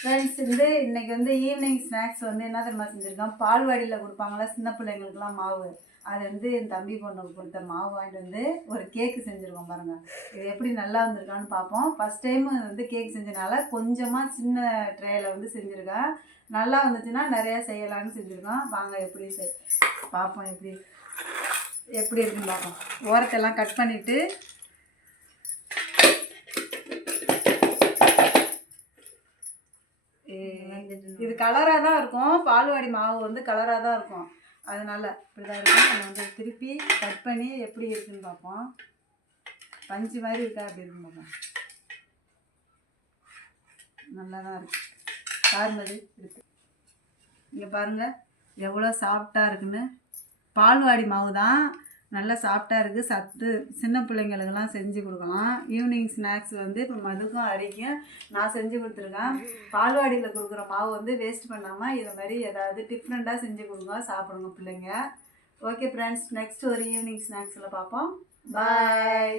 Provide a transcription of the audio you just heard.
Friends இன்னைக்கு evening snacks என்ன தெரியுமா செஞ்சுருக்கோம், பால்வாடியில் கொடுப்பாங்களா சின்ன பிள்ளைங்களுக்குலாம் மாவு. அது என் தம்பி பொண்ணுக்கு கொடுத்த மாவு வாங்கிட்டு ஒரு கேக்கு செஞ்சுருக்கோம் பாருங்கள். இது எப்படி நல்லா வந்திருக்கான்னு பார்ப்போம். ஃபஸ்ட் டைம் கேக் செஞ்சனால கொஞ்சமாக சின்ன ட்ரேயில் செஞ்சுருக்கேன். நல்லா வந்துச்சுன்னா நிறையா செய்யலான்னு செஞ்சுருக்கோம். வாங்க எப்படி பார்ப்போம், எப்படி இருக்குன்னு பார்ப்போம். ஓரத்தெல்லாம் கட் பண்ணிவிட்டு இது கலராக தான் இருக்கும். பால்வாடி மாவு கலராக தான் இருக்கும். அதனால் இப்படி தான் இருக்கும். நம்ம திருப்பி கட் பண்ணி எப்படி இருக்குன்னு பார்ப்போம். பஞ்சு மாதிரி இருக்கா அப்படி இருக்குன்னு பார்ப்போம். நல்லா தான் இருக்குது. கார்மது இருக்குது. இங்கே பாருங்கள் எவ்வளோ சாஃப்டாக இருக்குன்னு. பால்வாடி மாவு தான், நல்லா சாஃப்டாக இருக்குது. சத்து சின்ன பிள்ளைங்களுக்கெல்லாம் செஞ்சு கொடுக்கலாம். ஈவினிங் ஸ்நாக்ஸ் இப்போ மதுக்கும் அரிக்கும் நான் செஞ்சு கொடுத்துருக்கேன். பால்வாடியில் கொடுக்குற மாவு வேஸ்ட் பண்ணாமல் இதை மாதிரி ஏதாவது டிஃப்ரெண்ட்டாக செஞ்சு கொடுங்க, சாப்பிடுங்க பிள்ளைங்க. ஓகே ஃப்ரெண்ட்ஸ், நெக்ஸ்ட் ஒரு ஈவினிங் ஸ்நாக்ஸில் பார்ப்போம். பாய்.